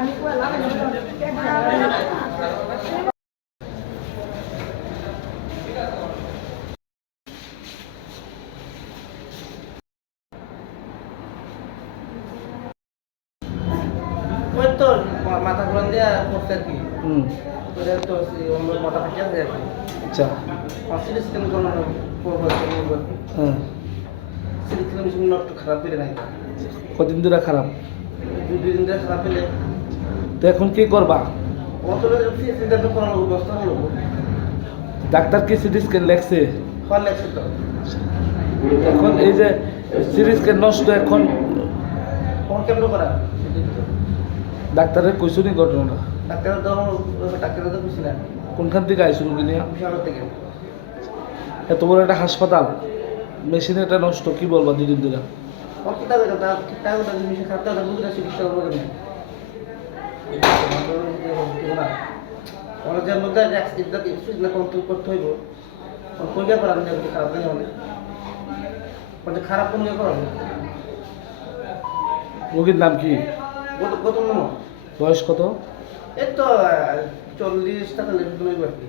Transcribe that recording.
ওই তো মাথা ঘুরান দিয়ে পড়ছে আর কি। তো মাথা ফাটিয়ে আছে আর কি। আচ্ছা। সিটি স্ক্যান করানো করবো হ্যাঁ। সিটি স্ক্যান মেশিন একটু খারাপ পেলে নাই। কদিন ধরে খারাপ? 2 দিন ধরে খারাপ পেলে। তো এখন কি করবা? অতটা চিন্তা তো করার ব্যবস্থা হলো। ডাক্তার কি সিটি স্ক্যান লেখছে? ফল লাগছে তো। এখন এই যে সিটি স্ক্যান নষ্ট, এখন ফোন কেমন করা? ডাক্তারের কইসুনি ঘটনাটা? ডাক্তারের তো বুঝছি না। কোনখান থেকে আইসু রুগী নিয়ে? বিশাল থেকে। এত বড় একটা হাসপাতাল, মেশিন এটা নষ্ট, কি বলবা 2 দিন ধরে? ঠিকঠাক জিনিস খারাপ তো বুঝলে চিকিৎসা করবো কেন? আমার যে মধ্যে অ্যাক্সিডেন্টটা কন্ট্রোল করতে হইব। কোনটা করা খারাপ নেই অনেক খারাপ কোন করাবো। রোগীর নাম কি? কত মনে বয়স কত? এই তো 40 টাকা লেগে লইব আর কি।